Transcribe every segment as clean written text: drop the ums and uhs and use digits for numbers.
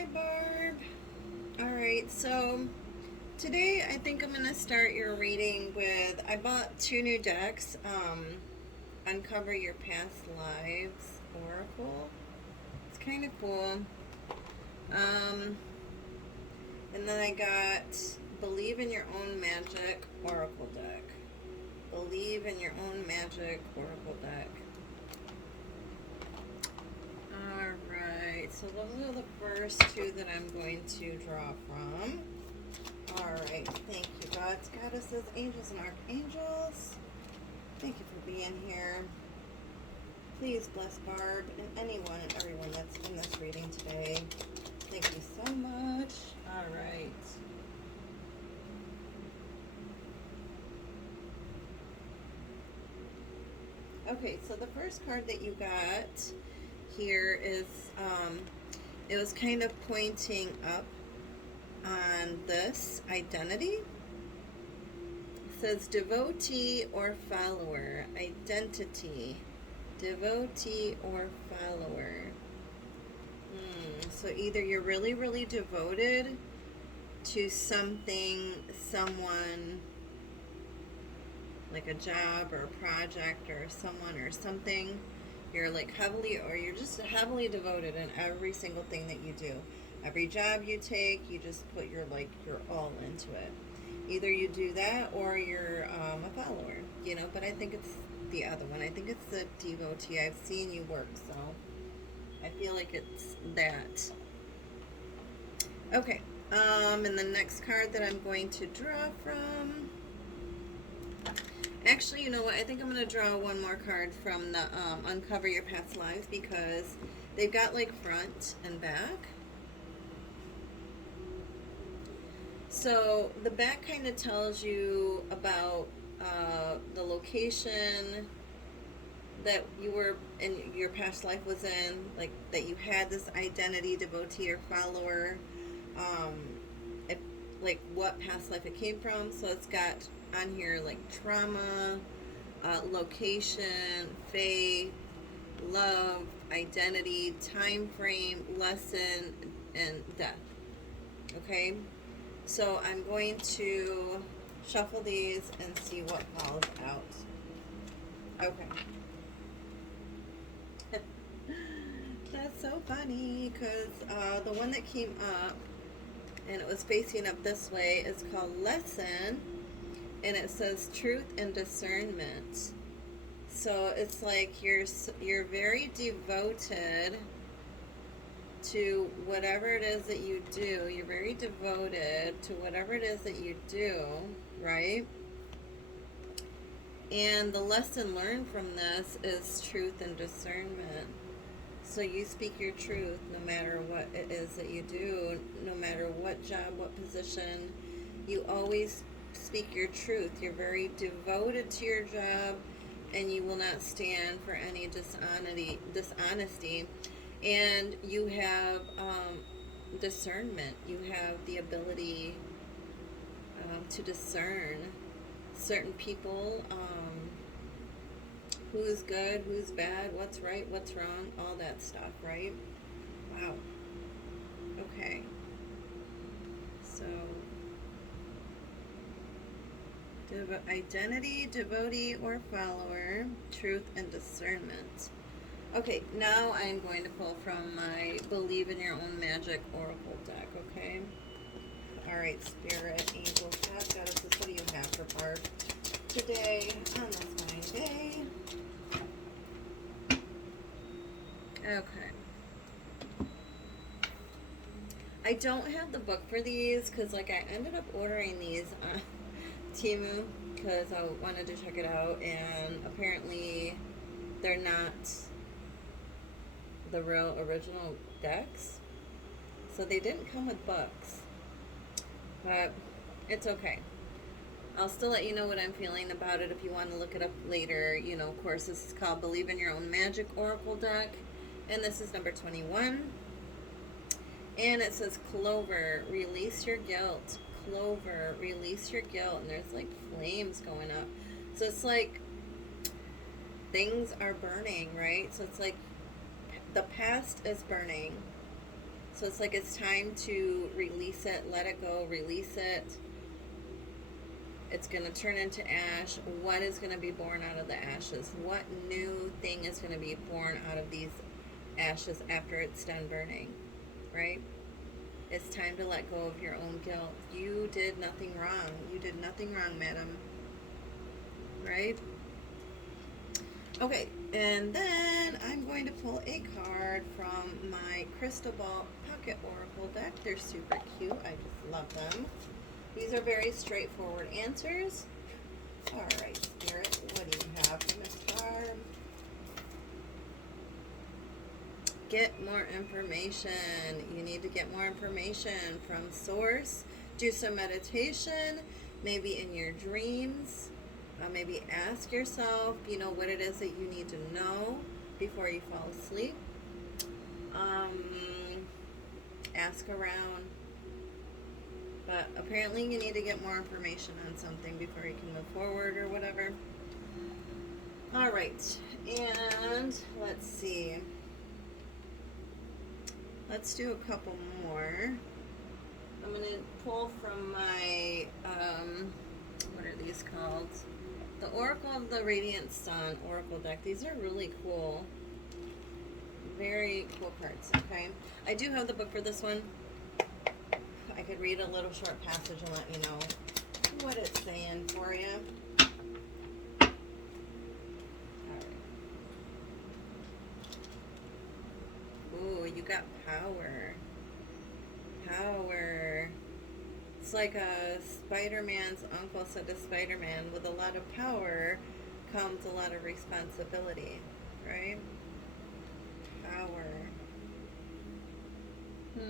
Hi, Barb. Alright, so today I think I'm going to start your reading with. I bought two new decks, Uncover Your Past Lives Oracle. It's kind of cool. Um, and then I got Believe in Your Own Magic Oracle deck. Believe in Your Own Magic Oracle deck. Alright, so those are the first two that I'm going to draw from. Alright, thank you, gods, goddesses, angels, and archangels. Thank you for being here. Please bless Barb and anyone and everyone that's in this reading today. Thank you so much. Alright. Okay, so the first card that you got here is, it was kind of pointing up on this identity. It says devotee or follower. Identity. Devotee or follower. So either you're really, really devoted to something, someone, like a job or a project or someone or something. You're like heavily, or you're just heavily devoted in every single thing that you do. Every job you take, you just put your all into it. Either you do that or you're a follower, but I think it's the other one. I think it's the devotee. I've seen you work, so I feel like it's that. Okay, and the next card that I'm going to draw from. Actually, you know what? I think I'm going to draw one more card from the Uncover Your Past Lives, because they've got like front and back. So the back kind of tells you about the location that you were in, your past life was in, like that you had this identity, devotee or follower, like what past life it came from. So it's got on here like trauma, location, faith, love, identity, time frame, lesson, and death. Okay, so I'm going to shuffle these and see what falls out. Okay. That's so funny, because the one that came up and it was facing up this way is called Lesson, and it says Truth and Discernment. So it's like you're very devoted to whatever it is that you do. You're very devoted to whatever it is that you do, right? And the lesson learned from this is truth and discernment. So you speak your truth no matter what it is that you do, no matter what job, what position. You always speak your truth. You're very devoted to your job, and you will not stand for any dishonesty. And you have discernment. You have the ability to discern certain people, who's good, who's bad, what's right, what's wrong, all that stuff, right? Wow. Okay. So, identity, devotee, or follower, truth, and discernment. Okay, now I'm going to pull from my Believe in Your Own Magic Oracle deck, okay? Alright, Spirit, Angels, God, Goddesses, what do you have for Barb today on this fine day? Okay. I don't have the book for these because, like, I ended up ordering these on Temu because I wanted to check it out, and apparently they're not the real original decks, so they didn't come with books. But it's okay. I'll still let you know what I'm feeling about it if you want to look it up later. Of course, this is called Believe in Your Own Magic Oracle deck, and this is number 21. And it says, Clover, release your guilt. Clover, release your guilt. And there's like flames going up. So it's like things are burning, right? So it's like the past is burning. So it's like it's time to release it, let it go, release it. It's going to turn into ash. What is going to be born out of the ashes? What new thing is going to be born out of these ashes after it's done burning, right? It's time to let go of your own guilt. You did nothing wrong. You did nothing wrong, madam. Right? Okay, and then I'm going to pull a card from my Crystal Ball Pocket Oracle deck. They're super cute. I just love them. These are very straightforward answers. All right, Spirit, what do you have for Miss Barb? Get more information. You need to get more information from Source. Do some meditation, maybe in your dreams. Maybe ask yourself, what it is that you need to know before you fall asleep. Ask around. But apparently you need to get more information on something before you can move forward or whatever. All right, and let's see. Let's do a couple more. I'm going to pull from my, what are these called? The Oracle of the Radiant Sun Oracle deck. These are really cool. Very cool cards, okay? I do have the book for this one. I could read a little short passage and let you know what it's saying for you. Ooh, you got power. Power. It's like Spider-Man's uncle said to Spider-Man, with a lot of power comes a lot of responsibility, right? Power. All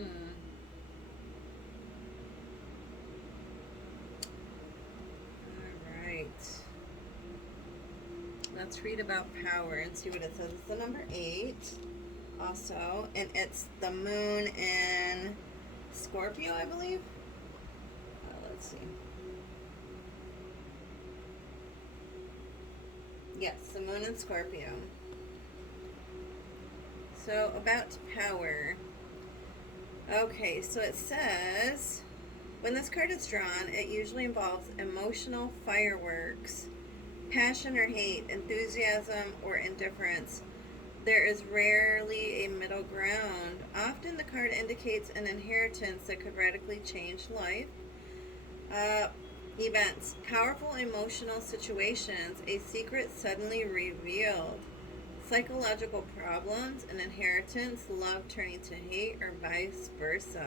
right. Let's read about power and see what it says. It's the number 8 also, and it's the moon in Scorpio, I believe. Let's see. Yes, the moon in Scorpio. So, about power. Okay, so it says, when this card is drawn, it usually involves emotional fireworks, passion or hate, enthusiasm or indifference. There is rarely a middle ground. Often the card indicates an inheritance that could radically change life. Events, powerful emotional situations, a secret suddenly revealed, psychological problems, an inheritance, love turning to hate, or vice versa.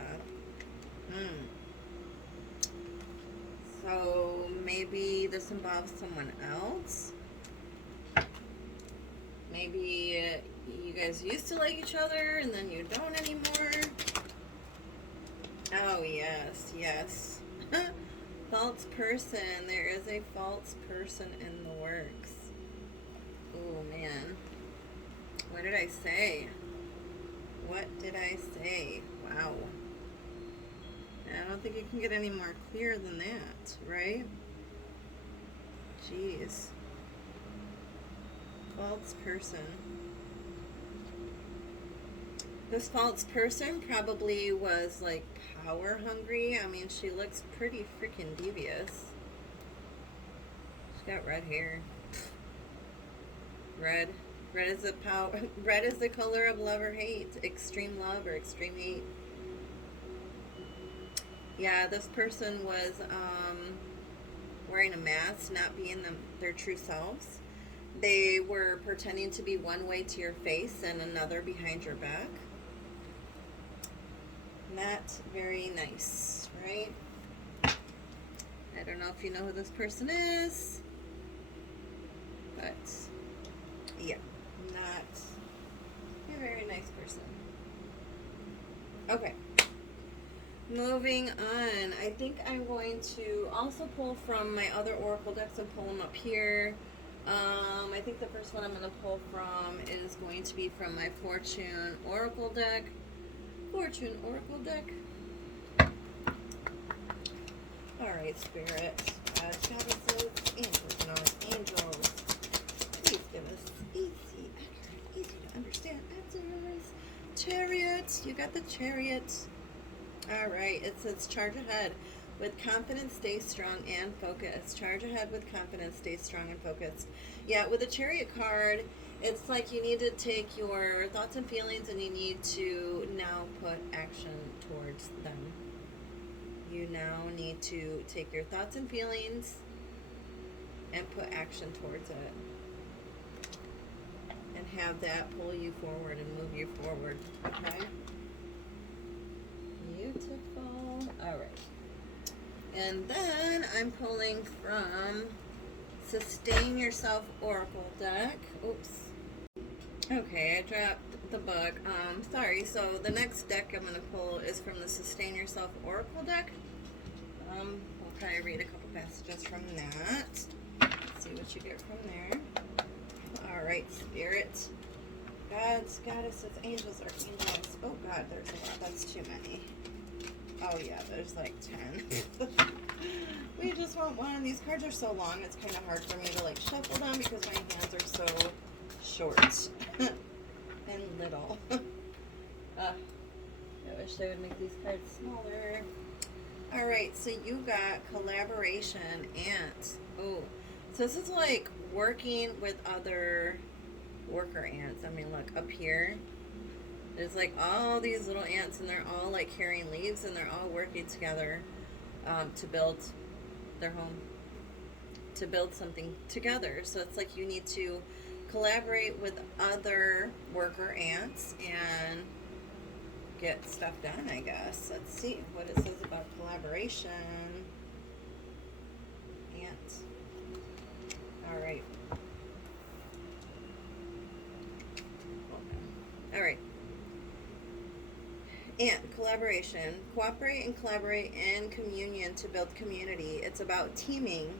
So maybe this involves someone else. Maybe you guys used to like each other and then you don't anymore. Oh, yes, yes. False person. There is a false person in the works. Oh, man. What did I say? What did I say? Wow. I don't think it can get any more clear than that, right? Jeez. False person. This false person probably was like power hungry. I mean, she looks pretty freaking devious. She's got red hair. Red. Red is the power. Red is the color of love or hate. Extreme love or extreme hate. Yeah, this person was wearing a mask, not being their true selves. They were pretending to be one way to your face and another behind your back. Not very nice, right? I don't know if you know who this person is, but yeah, not a very nice person. Okay. Moving on, I think I'm going to also pull from my other oracle decks and pull them up here. I think the first one I'm going to pull from is going to be from my Fortune Oracle deck. Fortune Oracle deck. Alright, Spirit, goddesses, angels, and archangels, please give us easy, accurate, easy to understand answers Chariot. You got the Chariot. All right. It says charge ahead with confidence, stay strong and focused. Charge ahead with confidence, stay strong and focused. Yeah, with the Chariot card, it's like you need to take your thoughts and feelings and you need to now put action towards them. You now need to take your thoughts and feelings and put action towards it. And have that pull you forward and move you forward. Okay? Beautiful. All right. And then I'm pulling from Sustain Yourself Oracle deck. Oops. Okay, I dropped the book. Sorry. So the next deck I'm going to pull is from the Sustain Yourself Oracle deck. We'll try to read a couple passages from that. Let's see what you get from there. All right, Spirit. Gods, goddesses, angels, archangels. Oh God, there's a lot. That's too many. Oh yeah, there's like 10. We just want one. These cards are so long, it's kind of hard for me to like shuffle them because my hands are so short and little. I wish I would make these cards smaller. All right, so you got collaboration, ants. Oh, so this is like working with other worker ants. I mean, look up here. There's like all these little ants, and they're all like carrying leaves, and they're all working together to build their home, to build something together. So it's like you need to collaborate with other worker ants and get stuff done, I guess. Let's see what it says about collaboration. Ant. All right. All right. And collaboration. Cooperate and collaborate in communion to build community. It's about teaming.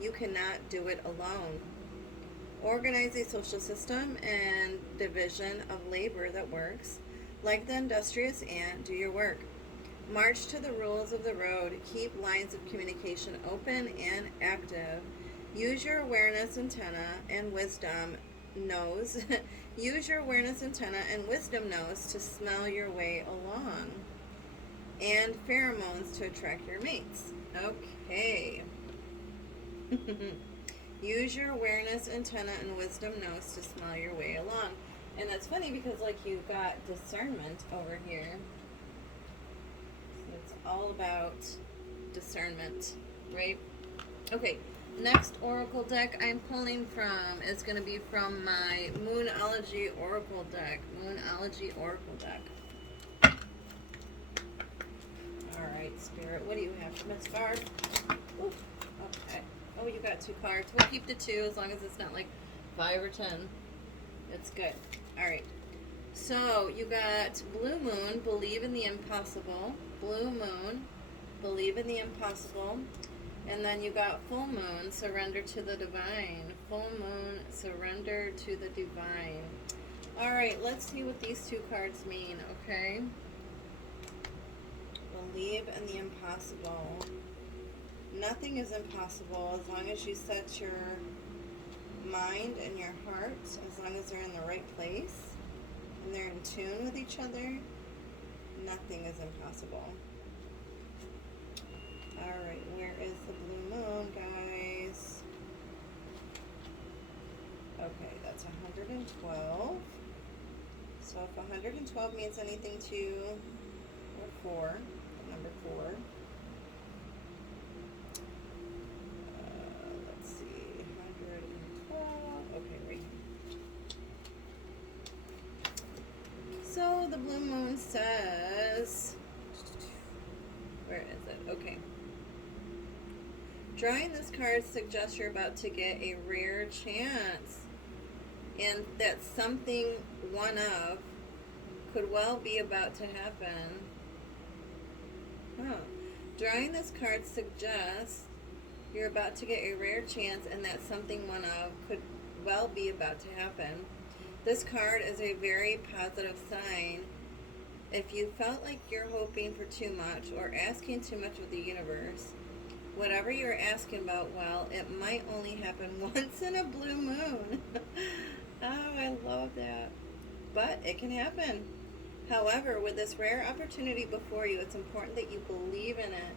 You cannot do it alone. Organize a social system and division of labor that works. Like the industrious ant, do your work. March to the rules of the road. Keep lines of communication open and active. Use your awareness antenna and wisdom nose. Use your awareness antenna and wisdom nose to smell your way along. And pheromones to attract your mates. Okay. Use your awareness antenna and wisdom nose to smell your way along. And that's funny because like you've got discernment over here. So it's all about discernment, right? Okay. Next oracle deck I'm pulling from is going to be from my Moonology Oracle deck. Moonology Oracle deck. Alright, Spirit, what do you have for Miss Barb? Ooh, okay. Oh, you got 2 cards. We'll keep the 2 as long as it's not like 5 or 10. It's good. Alright. So, you got Blue Moon, Believe in the Impossible. Blue Moon, Believe in the Impossible. And then you got Full Moon, Surrender to the Divine. Full Moon, Surrender to the Divine. Alright, let's see what these 2 cards mean, okay? Believe in the impossible. Nothing is impossible as long as you set your mind and your heart, as long as they're in the right place and they're in tune with each other, nothing is impossible. Alright, where is the blue moon, guys? Okay, that's 112. So if 112 means anything to you, or 4, number 4. Let's see, 112. Okay, right. So the blue moon says, where is it? Okay. Drawing this card suggests you're about to get a rare chance, and that something one of could well be about to happen. Huh. Drawing this card suggests you're about to get a rare chance, and that something one of could well be about to happen. This card is a very positive sign. If you felt like you're hoping for too much or asking too much of the universe, whatever you're asking about, well, it might only happen once in a blue moon. Oh, I love that. But it can happen. However, with this rare opportunity before you, it's important that you believe in it.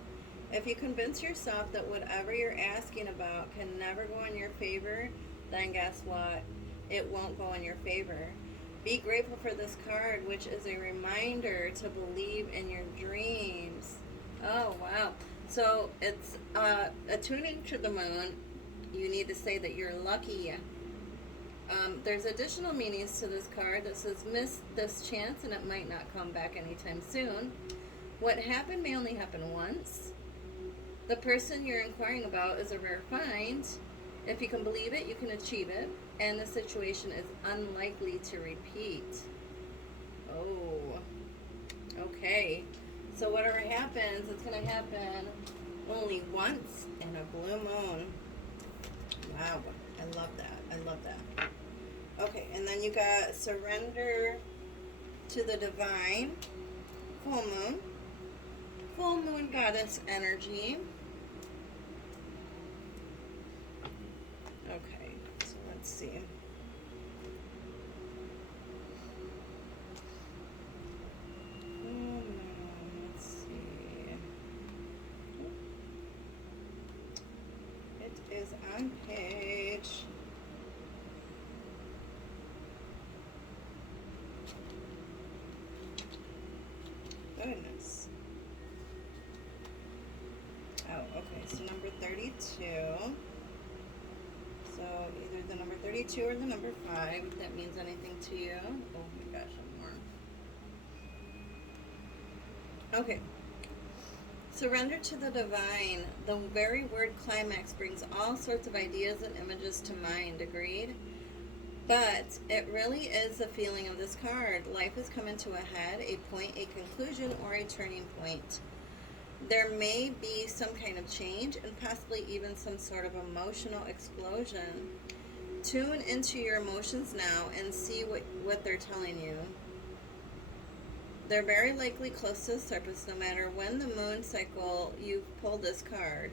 If you convince yourself that whatever you're asking about can never go in your favor, then guess what? It won't go in your favor. Be grateful for this card, which is a reminder to believe in your dreams. Oh, wow. So it's attuning to the moon. You need to say that you're lucky. There's additional meanings to this card that says miss this chance and it might not come back anytime soon. What happened may only happen once. The person you're inquiring about is a rare find. If you can believe it, you can achieve it, and the situation is unlikely to repeat. Oh, okay. So whatever happens, it's going to happen only once in a blue moon. Wow, I love that. I love that. Okay, and then you got surrender to the divine, full moon goddess energy. Okay, so let's see. Let's see. It is on page. Goodness. Oh, okay, so number 32. So either the number 32 or the number 5, if that means anything to you. Oh my gosh, I'm warm. Okay. Surrender to the divine. The very word climax brings all sorts of ideas and images to mind, agreed? But it really is the feeling of this card. Life is coming to a head, a point, a conclusion, or a turning point. There may be some kind of change and possibly even some sort of emotional explosion. Tune into your emotions now and see what they're telling you. They're very likely close to the surface no matter when the moon cycle you've pulled this card.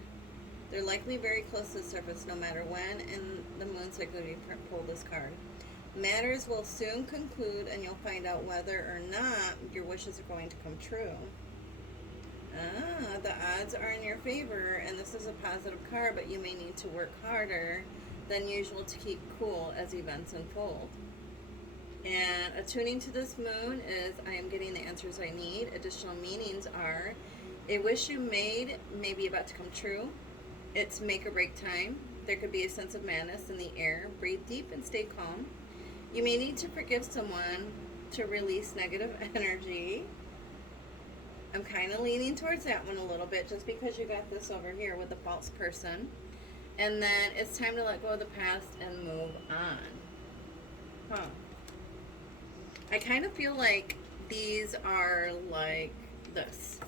They're likely very close to the surface no matter when in the moon cycle you pull this card. Matters will soon conclude and you'll find out whether or not your wishes are going to come true. The odds are in your favor, and this is a positive card, but you may need to work harder than usual to keep cool as events unfold. And attuning to this moon is I am getting the answers I need. Additional meanings are a wish you made may be about to come true. It's make or break time. There could be a sense of madness in the air. Breathe deep and stay calm. You may need to forgive someone to release negative energy. I'm kind of leaning towards that one a little bit just because you got this over here with the false person. And then it's time to let go of the past and move on. I kind of feel like these are like this.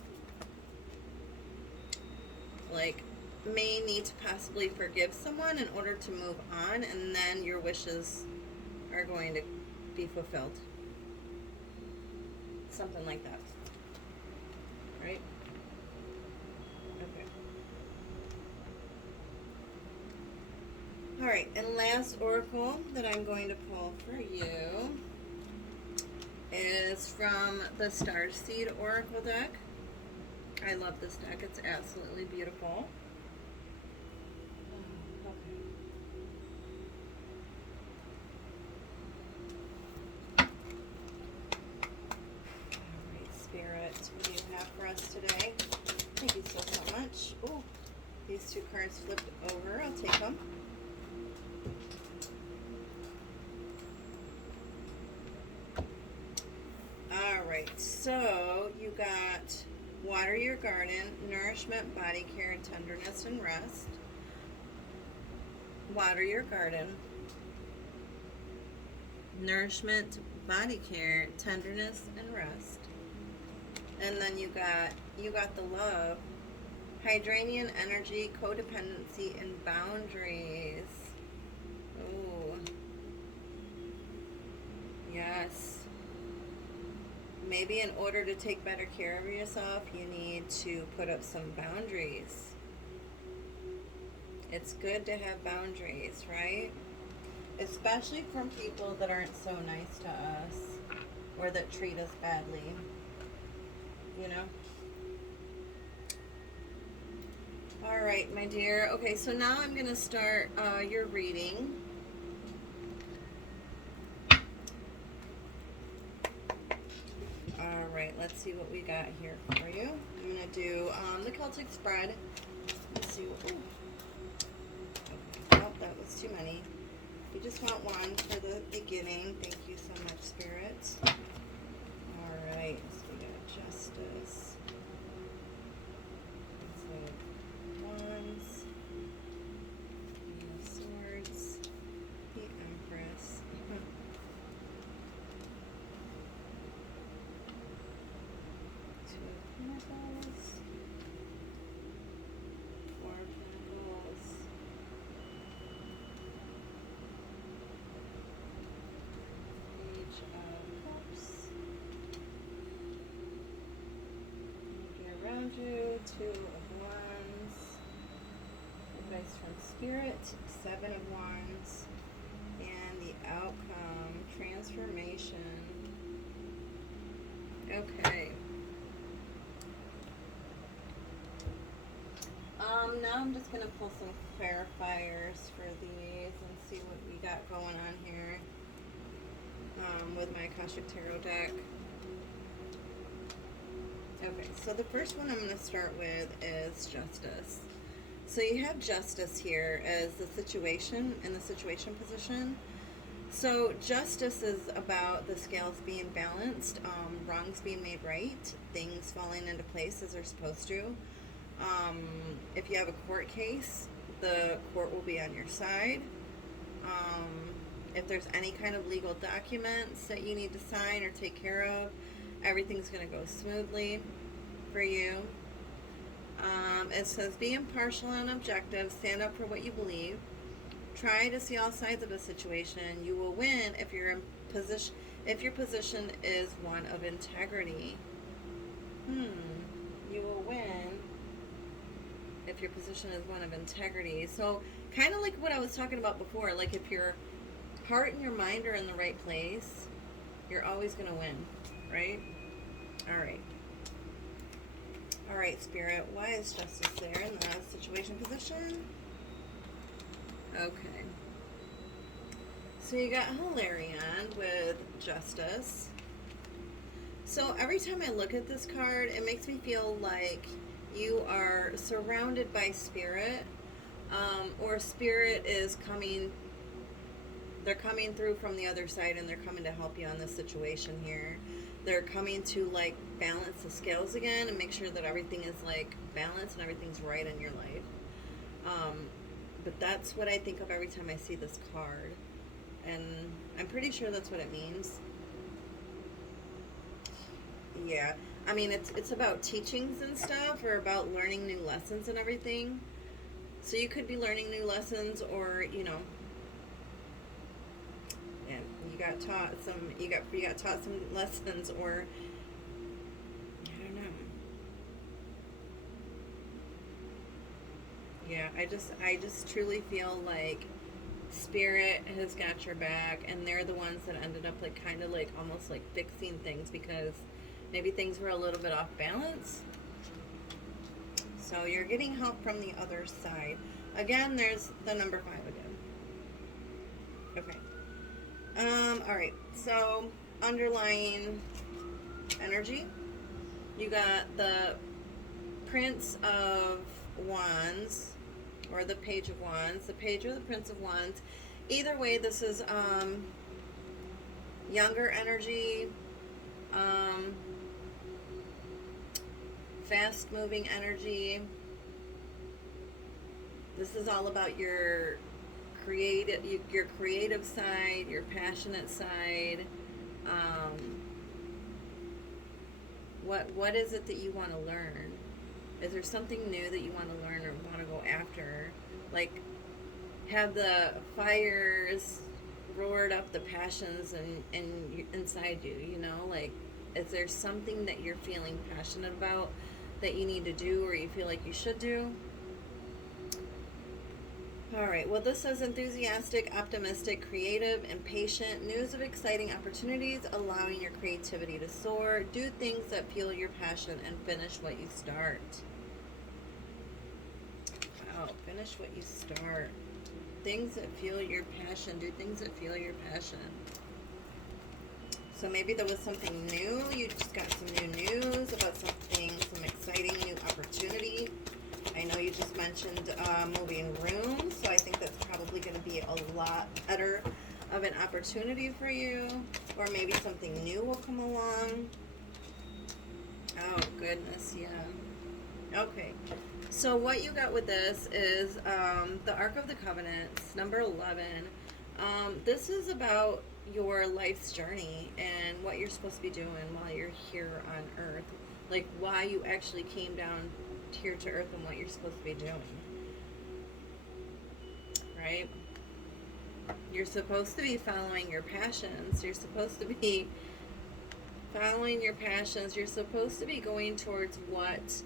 Like, may need to possibly forgive someone in order to move on, and then your wishes are going to be fulfilled. Something like that. Right? Okay. Alright, and last oracle that I'm going to pull for you is from the Starseed Oracle deck. I love this deck. It's absolutely beautiful. What do you have for us today? Thank you so much. Oh, these two cards flipped over. I'll take them. Alright, so you got water your garden, nourishment, body care, tenderness, and rest. Water your garden, nourishment, body care, tenderness, and rest. And then you got the love, Hydranian energy, codependency, and boundaries. Oh, yes. Maybe in order to take better care of yourself, you need to put up some boundaries. It's good to have boundaries, right? Especially from people that aren't so nice to us. or that treat us badly, you know? All right, my dear. Okay, so now I'm going to start your reading. All right, let's see what we got here for you. I'm going to do the Celtic spread. Let's see. Ooh. Okay. Oh, that was too many. You just want one for the beginning. Thank you so much, Spirit. All right, so we got Justice. So Wands, Queen of Swords, the Empress. Two of Pentacles, Four of Pentacles, Page of Cups, looking around you, Two of Wands, advice from Spirit, Seven of Wands, and the outcome, transformation. Okay. Now I'm just going to pull some clarifiers for these and see what we got going on here with my Akashic Tarot deck. Okay, so the first one I'm going to start with is Justice. So you have Justice here as the situation, in the situation position. So Justice is about the scales being balanced, wrongs being made right, things falling into place as they're supposed to. If you have a court case, the court will be on your side. If there's any kind of legal documents that you need to sign or take care of, everything's going to go smoothly for you. It says, be impartial and objective, stand up for what you believe, try to see all sides of a situation. You will win if you're in position, if your position is one of integrity. You will win if your position is one of integrity. So kind of like what I was talking about before, like if your heart and your mind are in the right place, you're always going to win, right? All right. All right, Spirit, why is Justice there in the situation position? Okay. So you got Hilarion with Justice. So every time I look at this card, it makes me feel like you are surrounded by Spirit, or Spirit is coming, they're coming through from the other side and they're coming to help you on this situation here. They're coming to like balance the scales again and make sure that everything is like balanced and everything's right in your life. But that's what I think of every time I see this card. And I'm pretty sure that's what it means. Yeah. I mean, it's about teachings and stuff, or about learning new lessons and everything. So you could be learning new lessons, or, you know, yeah, you got taught some lessons, or I don't know. Yeah, I just truly feel like Spirit has got your back, and they're the ones that ended up like kind of like almost like fixing things because maybe things were a little bit off balance. So you're getting help from the other side. Again, there's the number 5 again. Okay. All right. So underlying energy, you got the Prince of Wands, or the Page of Wands, the Page or the Prince of Wands. Either way, this is younger energy, fast-moving energy. This is all about your creative side, your passionate side. What is it that you want to learn? Is there something new that you want to learn or want to go after? Like, have the fires roared up the passions and inside you, you know? Like, is there something that you're feeling passionate about that you need to do or you feel like you should do? All right, well, this says enthusiastic, optimistic, creative, impatient, news of exciting opportunities, allowing your creativity to soar, do things that fuel your passion, and finish what you start. Wow, finish what you start. Things that fuel your passion, do things that fuel your passion. So maybe there was something new, you just got some new news about something, some exciting new opportunity. I know you just mentioned moving rooms, so I think that's probably going to be a lot better of an opportunity for you. Or maybe something new will come along. Oh, goodness, yeah. Okay. So what you got with this is the Ark of the Covenants, number 11. This is about your life's journey and what you're supposed to be doing while you're here on Earth. Like why you actually came down here to Earth and what you're supposed to be doing. Right? You're supposed to be following your passions. You're supposed to be following your passions. You're supposed to be going towards what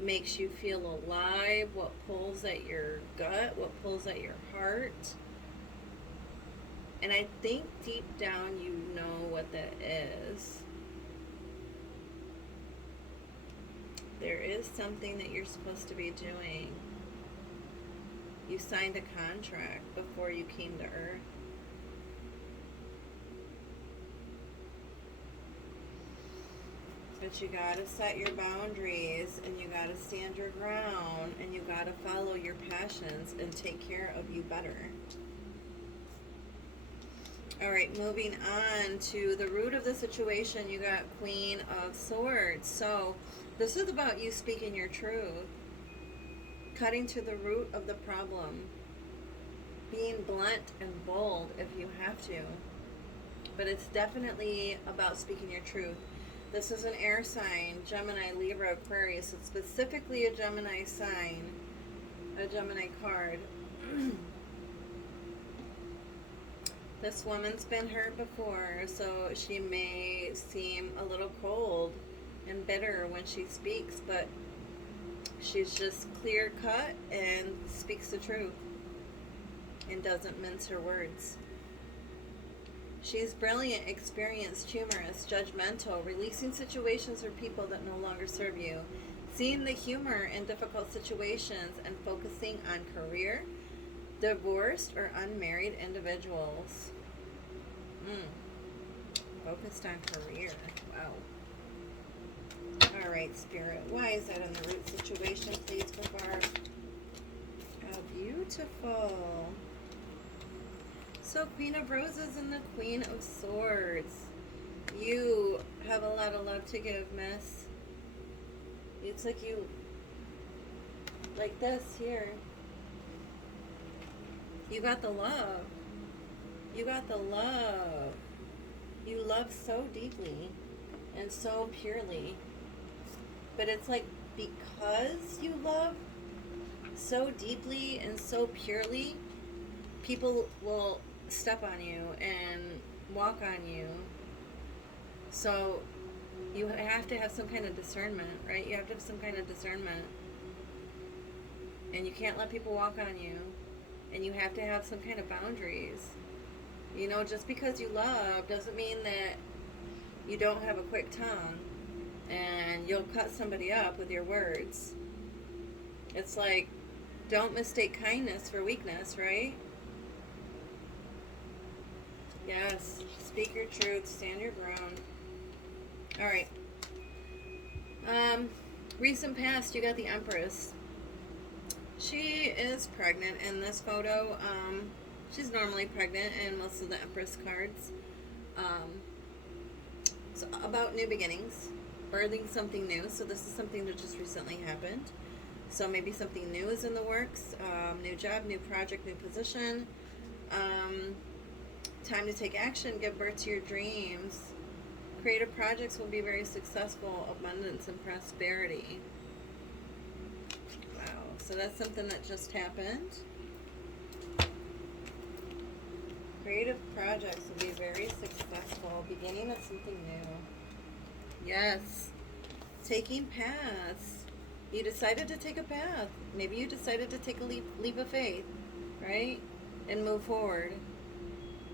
makes you feel alive, what pulls at your gut, what pulls at your heart. And I think deep down you know what that is. There is something that you're supposed to be doing. You signed a contract before you came to Earth. But you gotta set your boundaries and you gotta stand your ground and you gotta follow your passions and take care of you better. Alright, moving on to the root of the situation, you got Queen of Swords. So this is about you speaking your truth, cutting to the root of the problem, being blunt and bold if you have to. But it's definitely about speaking your truth. This is an air sign, Gemini, Libra, Aquarius. It's specifically a Gemini sign, a Gemini card. This woman's been hurt before, so she may seem a little cold and bitter when she speaks, but she's just clear cut and speaks the truth and doesn't mince her words. She's brilliant, experienced, humorous, judgmental, releasing situations or people that no longer serve you, seeing the humor in difficult situations, and focusing on career, divorced or unmarried individuals. Focused on career. Wow. Alright, Spirit. Why is that in the root situation, please, for Barb? How beautiful. So, Queen of Roses and the Queen of Swords. You have a lot of love to give, miss. It's like you... like this here. You got the love. You got the love. You love so deeply and so purely. But it's like because you love so deeply and so purely, people will step on you and walk on you. So you have to have some kind of discernment, right? You have to have some kind of discernment. And you can't let people walk on you. And you have to have some kind of boundaries. You know, just because you love doesn't mean that you don't have a quick tongue and you'll cut somebody up with your words. It's like, don't mistake kindness for weakness, right? Yes, speak your truth, stand your ground. Alright. Recent past, you got the Empress. She is pregnant in this photo. She's normally pregnant in most of the Empress cards. So about new beginnings, birthing something new. So this is something that just recently happened. So maybe something new is in the works. New job, new project, new position. Time to take action, give birth to your dreams. Creative projects will be very successful, abundance and prosperity. Wow, so that's something that just happened. Creative projects will be very successful, beginning of something new. Yes, taking paths. You decided to take a path. Maybe you decided to take a leap of faith. right? And move forward.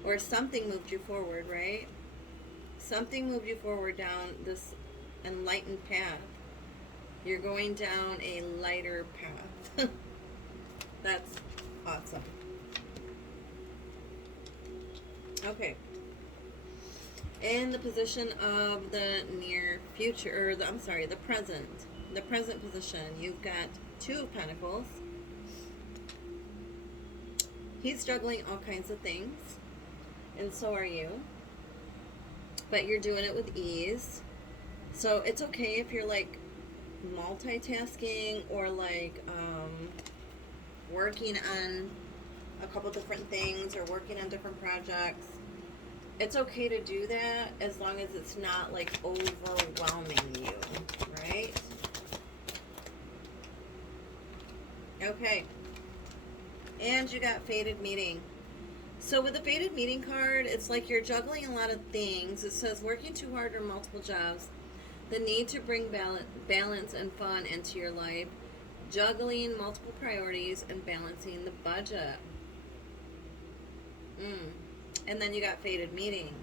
Or something moved you forward, right? Something moved you forward down this enlightened path. You're going down a lighter path. That's awesome. Okay. In the position of the near future, or the present position, you've got Two of Pentacles. He's juggling all kinds of things, and so are you. But you're doing it with ease. So it's okay if you're like multitasking or like working on a couple different things or working on different projects. It's okay to do that as long as it's not like overwhelming you, right? Okay. And you got Fated Meeting. So with the Fated Meeting card, it's like you're juggling a lot of things. It says working too hard or multiple jobs, the need to bring balance and fun into your life, juggling multiple priorities, and balancing the budget. And then you got Fated Meeting.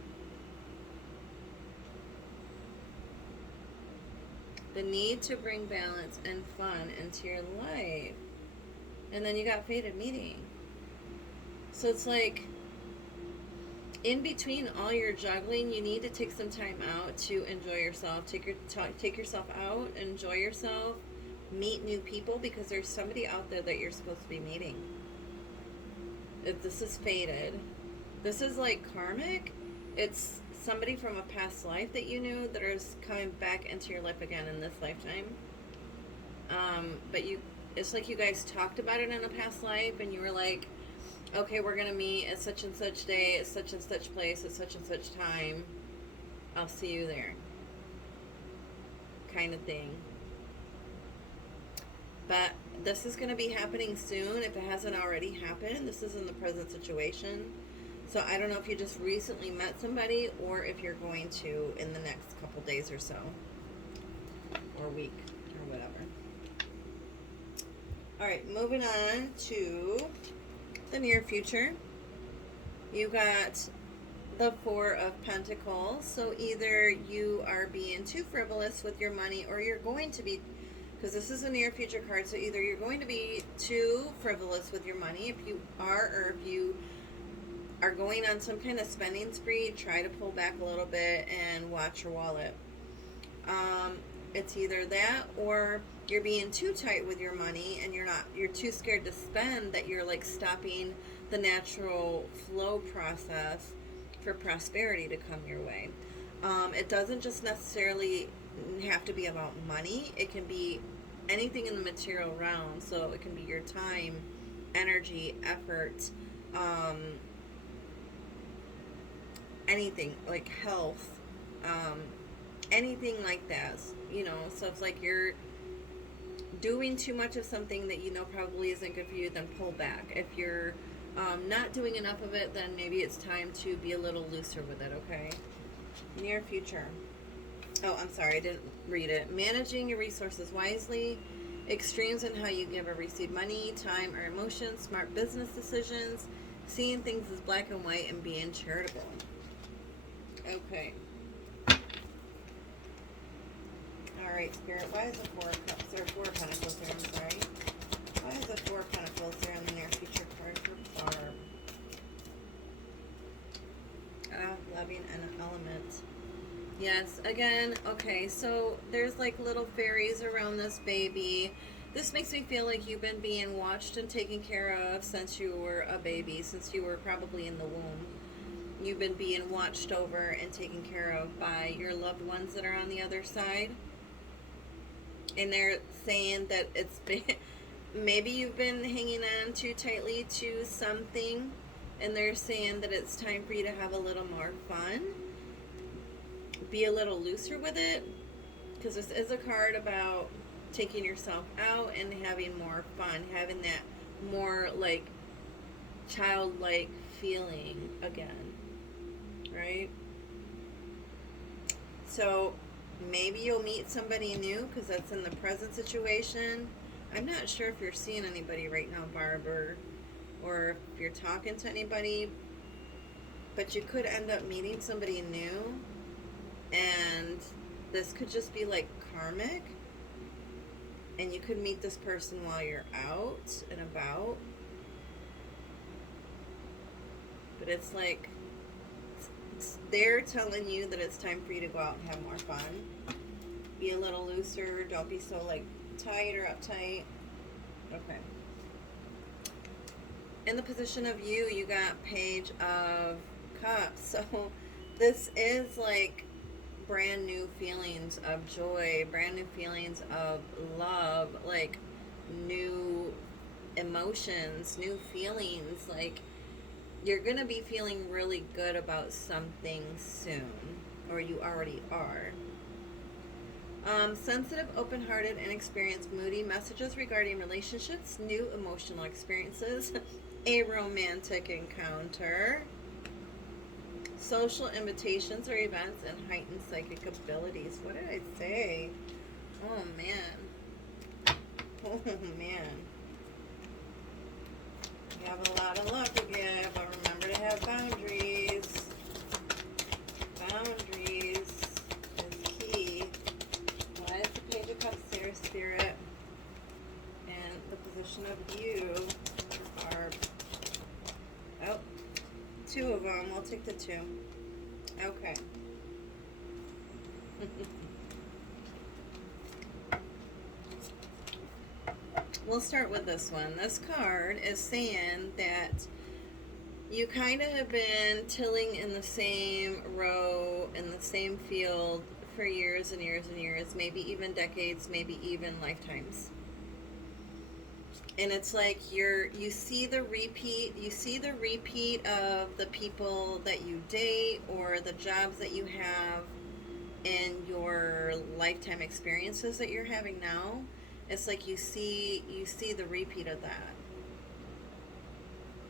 The need to bring balance and fun into your life. And then you got Fated Meeting. So it's like, in between all your juggling, you need to take some time out to enjoy yourself. Take yourself out, enjoy yourself, meet new people, because there's somebody out there that you're supposed to be meeting. If this is fated, this is like karmic. It's somebody from a past life that you knew that is coming back into your life again in this lifetime. But it's like you guys talked about it in a past life, and you were like, okay, we're going to meet at such and such day, at such and such place, at such and such time. I'll see you there. Kind of thing. But this is going to be happening soon. If it hasn't already happened, this is in the present situation. So I don't know if you just recently met somebody or if you're going to in the next couple days or so. Or week or whatever. Alright, moving on to the near future. You got the Four of Pentacles. So either you are being too frivolous with your money, or you're going to be, because this is a near future card, so either you're going to be too frivolous with your money if you are, or if you are going on some kind of spending spree, try to pull back a little bit and watch your wallet. It's either that, or you're being too tight with your money and you're too scared to spend that you're like stopping the natural flow process for prosperity to come your way. It doesn't just necessarily have to be about money. It can be anything in the material realm. So it can be your time, energy, effort, anything like health, anything like that, so it's like you're doing too much of something that probably isn't good for you, then pull back. If you're not doing enough of it, then maybe it's time to be a little looser with it, okay? Near future. Oh, I'm sorry, I didn't read it. Managing your resources wisely, extremes in how you give or receive money, time, or emotions, smart business decisions, seeing things as black and white, and being charitable. Okay. Alright, Spirit, why is the Four of Cups, or Four of Pentacles there, I'm sorry. Why is the Four of Pentacles there in the near future card for Barb? Loving an element. Yes, again, okay, so there's like little fairies around this baby. This makes me feel like you've been being watched and taken care of since you were a baby, since you were probably in the womb. You've been being watched over and taken care of by your loved ones that are on the other side. And they're saying that it's been, maybe you've been hanging on too tightly to something, and they're saying that it's time for you to have a little more fun. Be a little looser with it, because this is a card about taking yourself out and having more fun, having that more like childlike feeling again, right? So maybe you'll meet somebody new, because that's in the present situation. I'm not sure if you're seeing anybody right now, Barb, or if you're talking to anybody, but you could end up meeting somebody new, and this could just be like karmic, and you could meet this person while you're out and about, but it's like they're telling you that it's time for you to go out and have more fun. Be a little looser. Don't be so like tight or uptight. Okay. In the position of you got Page of Cups. So this is like brand new feelings of joy, brand new feelings of love, like new emotions, new feelings. Like you're going to be feeling really good about something soon, or you already are. Sensitive, open-hearted, inexperienced, moody, messages regarding relationships, new emotional experiences, a romantic encounter, social invitations or events, and heightened psychic abilities. What did I say? Oh, man. Oh, man. You have a lot of love to give, but remember to have boundaries. Boundaries is key. Why is the Page of Cups there, Spirit? And the position of you are, oh, two of them. We'll take the two. Okay. We'll start with this one. This card is saying that you kind of have been tilling in the same row, in the same field for years and years and years, maybe even decades, maybe even lifetimes. And it's like you see the repeat of the people that you date or the jobs that you have in your lifetime experiences that you're having now. It's like you see the repeat of that.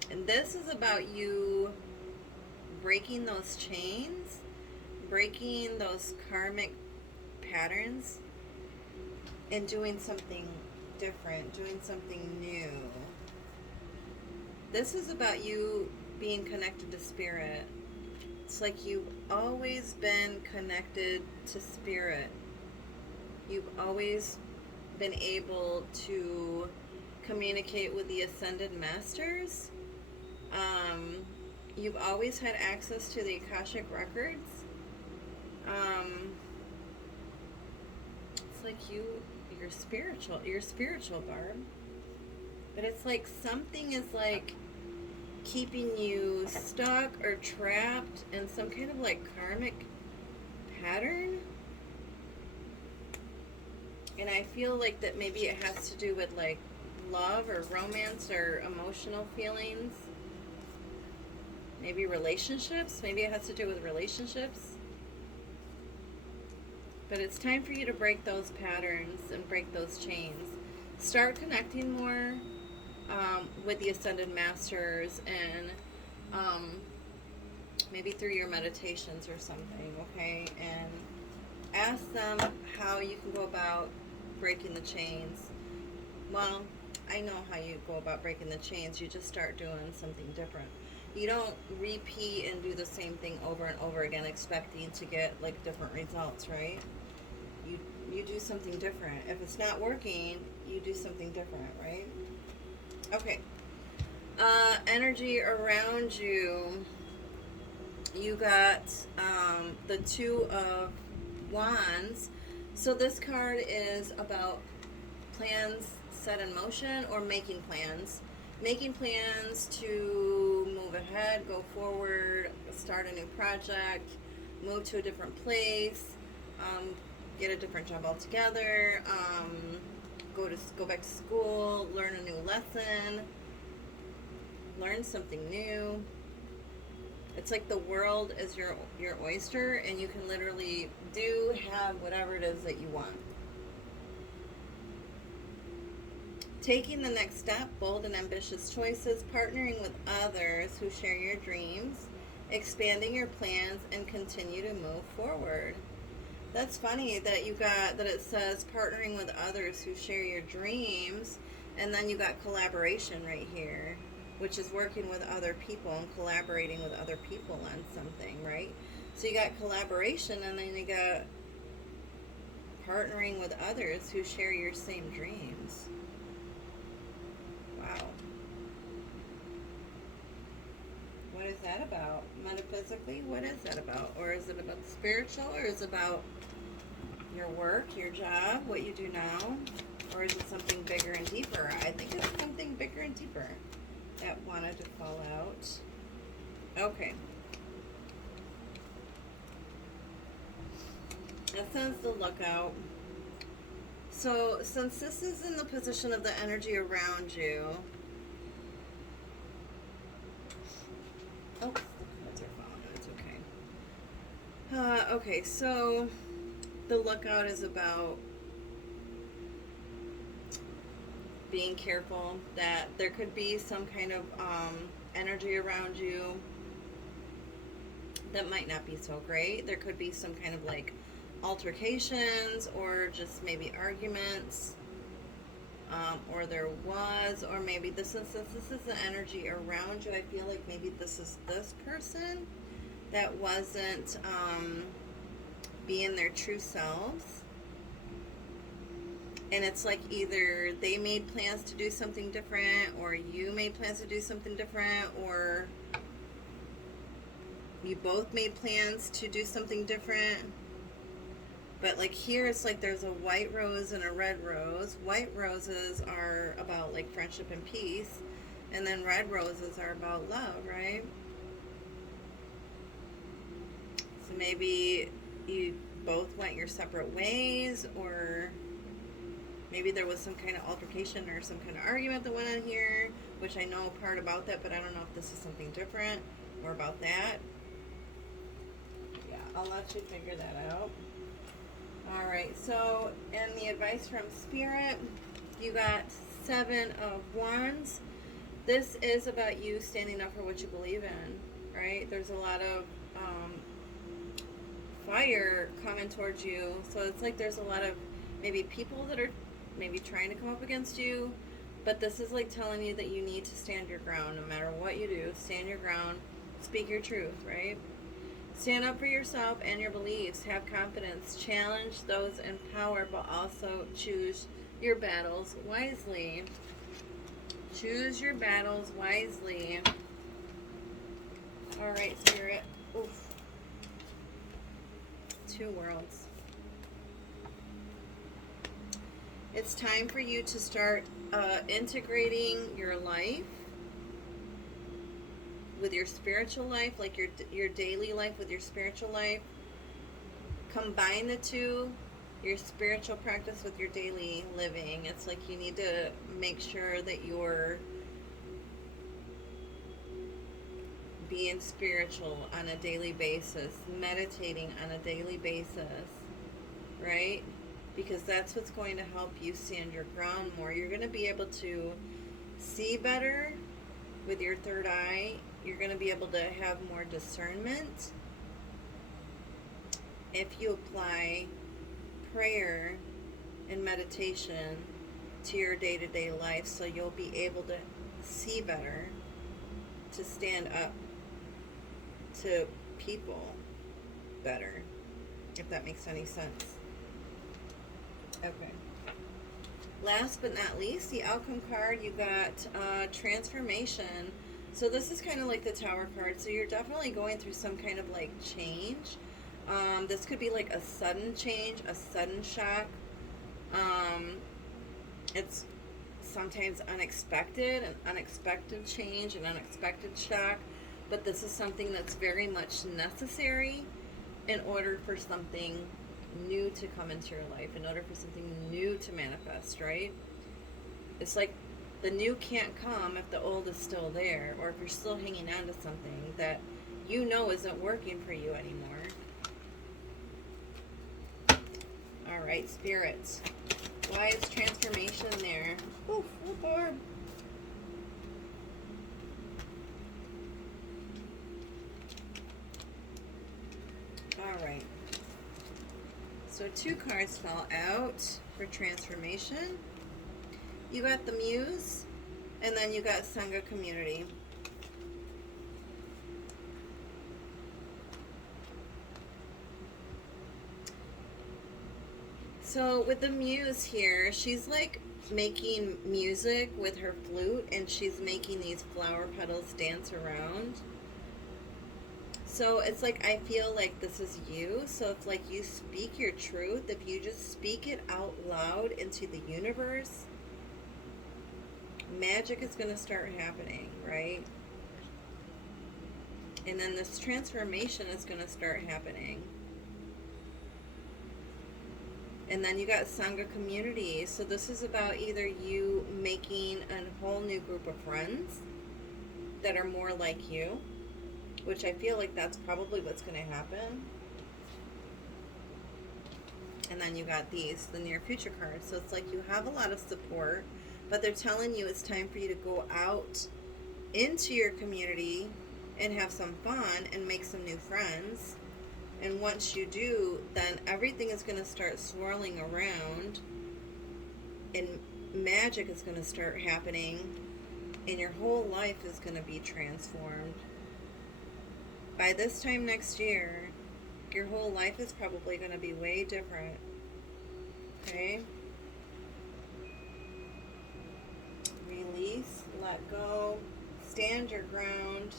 And this is about you breaking those chains, breaking those karmic patterns, and doing something different, doing something new. This is about you being connected to spirit. It's like you've always been connected to spirit. You've always been able to communicate with the ascended masters. You've always had access to the Akashic records. It's like you're spiritual, Barb. But it's like something is like keeping you stuck or trapped in some kind of like karmic pattern. And I feel like that maybe it has to do with like love or romance or emotional feelings. Maybe relationships. Maybe it has to do with relationships. But it's time for you to break those patterns and break those chains. Start connecting more with the Ascended Masters and maybe through your meditations or something, okay? And ask them how you can go about breaking the chains. Well, I know how you go about breaking the chains. You just start doing something different. You don't repeat and do the same thing over and over again expecting to get like different results, right? You do something different. If it's not working, you do something different, right? Okay. Energy around you. You got the Two of Wands. So this card is about plans set in motion or making plans. Making plans to move ahead, go forward, start a new project, move to a different place, get a different job altogether, go back to school, learn a new lesson, learn something new. It's like the world is your oyster, and you can literally have whatever it is that you want. Taking the next step, bold and ambitious choices, partnering with others who share your dreams, expanding your plans, and continue to move forward. That's funny that you got that it says partnering with others who share your dreams, and then you got collaboration right here. which is working with other people and collaborating with other people on something, right? So you got collaboration, and then you got partnering with others who share your same dreams. Wow. What is that about? Metaphysically, what is that about? Or is it about the spiritual? Or is it about your work, your job, what you do now? Or is it something bigger and deeper? I think it's something bigger and deeper that wanted to fall out. Okay. That sends the lookout. So, since this is in the position of the energy around you, oh, the cards are falling. It's okay. Okay, so the lookout is about being careful that there could be some kind of energy around you that might not be so great. There could be some kind of like altercations or just maybe arguments, or there was, or maybe since this is the energy around you, I feel like maybe this is this person that wasn't being their true selves. And it's like either they made plans to do something different, or you made plans to do something different, or you both made plans to do something different. But like here, it's like there's a white rose and a red rose. White roses are about like friendship and peace, and then red roses are about love, right? So maybe you both went your separate ways, or maybe there was some kind of altercation or some kind of argument that went on here, which I know part about that, but I don't know if this is something different or about that. Yeah, I'll let you figure that out. All right, so in the advice from Spirit, you got 7 of Wands. This is about you standing up for what you believe in, right? There's a lot of fire coming towards you. So it's like there's a lot of maybe people that are maybe trying to come up against you, but this is like telling you that you need to stand your ground. No matter what you do, stand your ground, speak your truth, right? Stand up for yourself and your beliefs. Have confidence. Challenge those in power, but also choose your battles wisely. Choose your battles wisely. All right, Spirit. Oof. 2 worlds. It's time for you to start integrating your life with your spiritual life, like your daily life with your spiritual life. Combine the two, your spiritual practice with your daily living. It's like you need to make sure that you're being spiritual on a daily basis, meditating on a daily basis, right? Because that's what's going to help you stand your ground more. You're going to be able to see better with your third eye. You're going to be able to have more discernment if you apply prayer and meditation to your day-to-day life, so you'll be able to see better, to stand up to people better, if that makes any sense. Okay. Last but not least, the outcome card, you got transformation. So this is kind of like the Tower card. So you're definitely going through some kind of like change. This could be like a sudden change, a sudden shock. It's sometimes unexpected, an unexpected change, an unexpected shock. But this is something that's very much necessary in order for something new to come into your life, in order for something new to manifest, right? It's like the new can't come if the old is still there, or if you're still hanging on to something that you know isn't working for you anymore. All right, spirits. Why is transformation there? Oof, oh, Barb. All right. So 2 cards fell out for transformation. You got the Muse And then you got Sangha community. So with the muse here, she's like making music with her flute, and she's making these flower petals dance around. So it's like, I feel like this is you. So if like you speak your truth, if you just speak it out loud into the universe, magic is going to start happening, right? And then this transformation is going to start happening. And then you got Sangha community. So this is about either you making a whole new group of friends that are more like you, which I feel like that's probably what's going to happen. And then you got these, the near future cards. So it's like you have a lot of support, but they're telling you it's time for you to go out into your community and have some fun and make some new friends. And once you do, then everything is going to start swirling around, and magic is going to start happening, and your whole life is going to be transformed. By this time next year, your whole life is probably going to be way different. Okay? Release, let go, stand your ground,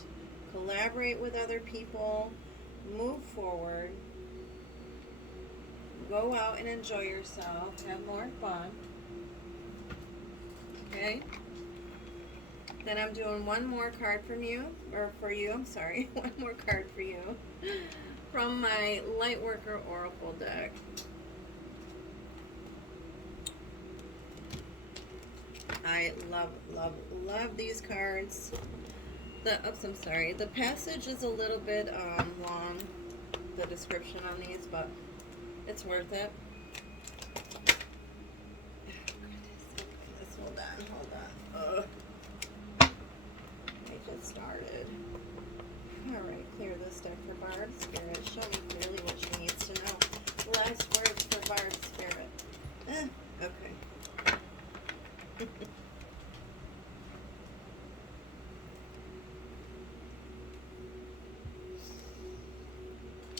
collaborate with other people, move forward, go out and enjoy yourself, have more fun. Okay? Then I'm doing one more card from you, or for you, I'm sorry, one more card for you from my Lightworker Oracle deck. I love, love, love these cards. I'm sorry, the passage is a little bit long, the description on these, but it's worth it. Oh, goodness, hold on. I just started. Alright, clear this deck for Barb Spirit. Show me clearly what she needs to know. Last words for Barb Spirit. Okay.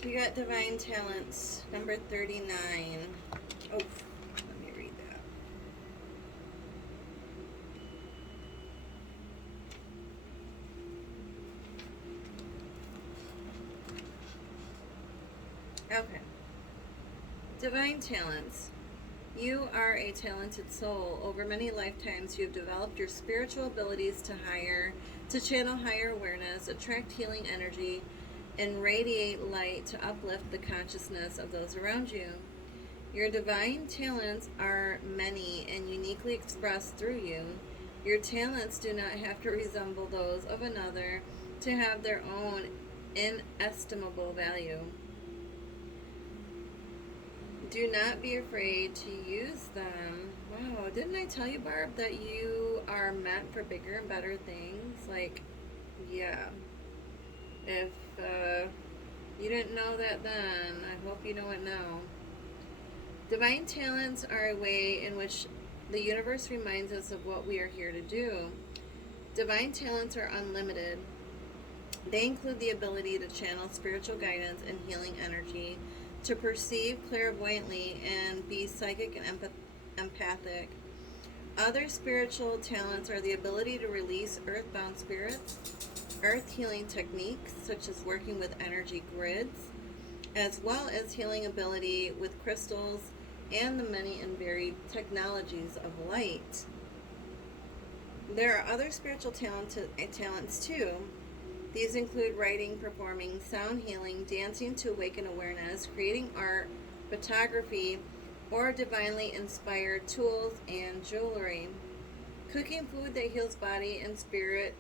We got Divine Talents, number 39. Oh, let me read that. Okay. Divine Talents. You are a talented soul. Over many lifetimes, you have developed your spiritual abilities to channel higher awareness, attract healing energy, and radiate light to uplift the consciousness of those around you. Your divine talents are many and uniquely expressed through you. Your talents do not have to resemble those of another to have their own inestimable value. Do not be afraid to use them. Wow, didn't I tell you, Barb, that you are meant for bigger and better things? Like, yeah. If you didn't know that then, I hope you know it now. Divine talents are a way in which the universe reminds us of what we are here to do. Divine talents are unlimited. They include the ability to channel spiritual guidance and healing energy, to perceive clairvoyantly and be psychic and empathic. Other spiritual talents are the ability to release earthbound spirits, earth healing techniques such as working with energy grids, as well as healing ability with crystals and the many and varied technologies of light. There are other spiritual talents too. These include writing, performing, sound healing, dancing to awaken awareness, creating art, photography, or divinely inspired tools and jewelry. Cooking food that heals body and spirit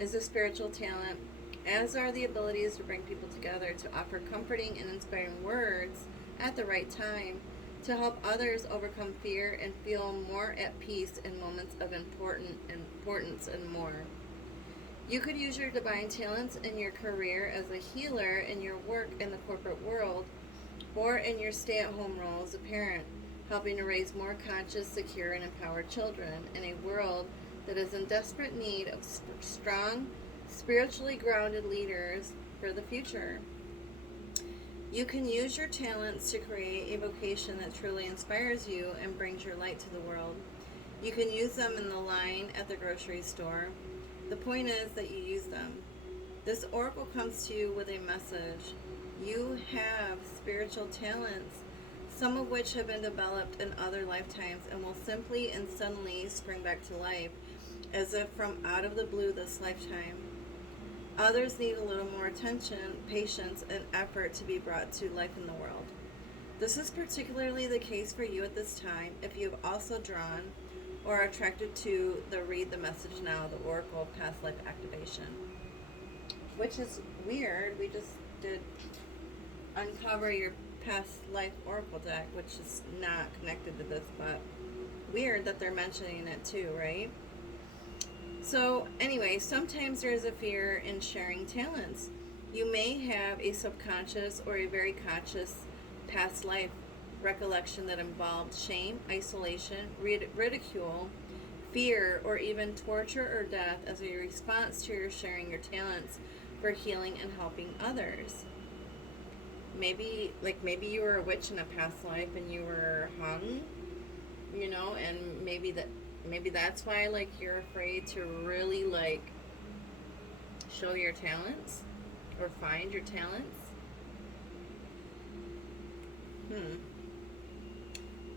is a spiritual talent, as are the abilities to bring people together, to offer comforting and inspiring words at the right time, to help others overcome fear and feel more at peace in moments of importance, and more. You could use your divine talents in your career as a healer, in your work in the corporate world, or in your stay-at-home role as a parent, helping to raise more conscious, secure, and empowered children in a world that is in desperate need of strong, spiritually grounded leaders for the future. You can use your talents to create a vocation that truly inspires you and brings your light to the world. You can use them in the line at the grocery store. The point is that you use them. This oracle comes to you with a message. You have spiritual talents, some of which have been developed in other lifetimes and will simply and suddenly spring back to life, as if from out of the blue this lifetime. Others need a little more attention, patience, and effort to be brought to life in the world. This is particularly the case for you at this time if you have also drawn or are attracted to the Read the Message Now, the Oracle of Past Life Activation. Which is weird. We just did Uncover Your Past Life Oracle deck, which is not connected to this, but weird that they're mentioning it too, right? So anyway, sometimes there's a fear in sharing talents. You may have a subconscious or a very conscious past life recollection that involved shame, isolation, ridicule, fear, or even torture or death as a response to your sharing your talents for healing and helping others. Maybe you were a witch in a past life and you were hung, and maybe that's why you're afraid to really show your talents or find your talents.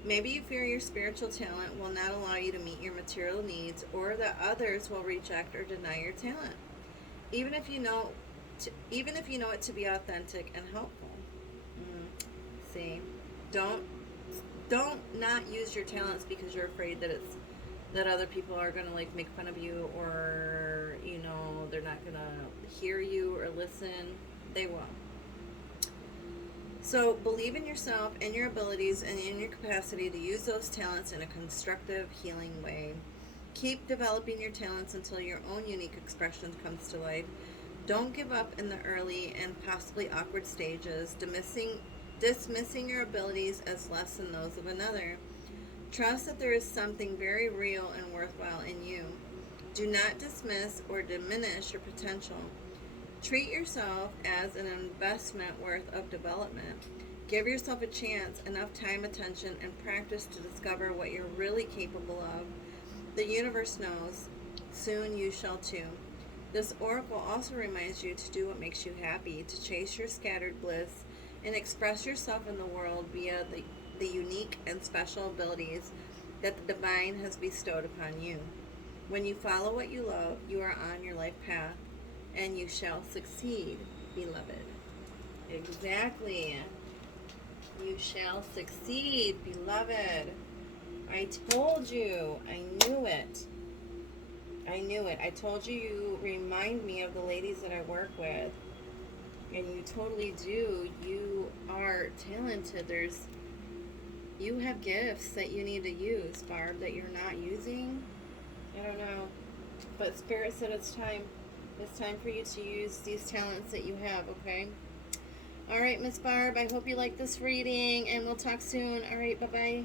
Maybe you fear your spiritual talent will not allow you to meet your material needs, or that others will reject or deny your talent, even if you know it to be authentic and helpful. See, don't not use your talents because you're afraid that other people are going to make fun of you, or they're not going to hear you or listen. They will. So believe in yourself and your abilities and in your capacity to use those talents in a constructive, healing way. Keep developing your talents until your own unique expression comes to life. Don't give up in the early and possibly awkward stages, dismissing your abilities as less than those of another. Trust that there is something very real and worthwhile in you. Do not dismiss or diminish your potential. Treat yourself as an investment worth of development. Give yourself a chance, enough time, attention, and practice to discover what you're really capable of. The universe knows. Soon you shall too. This oracle also reminds you to do what makes you happy, to chase your scattered bliss, and express yourself in the world via the unique and special abilities that the divine has bestowed upon you. When you follow what you love, you are on your life path, and you shall succeed, beloved. Exactly. You shall succeed, beloved. I told you. I knew it. I told you remind me of the ladies that I work with. And you totally do. You are talented. You have gifts that you need to use, Barb, that you're not using. I don't know. But Spirit said it's time. It's time for you to use these talents that you have, okay? All right, Miss Barb, I hope you like this reading, and we'll talk soon. All right, bye-bye.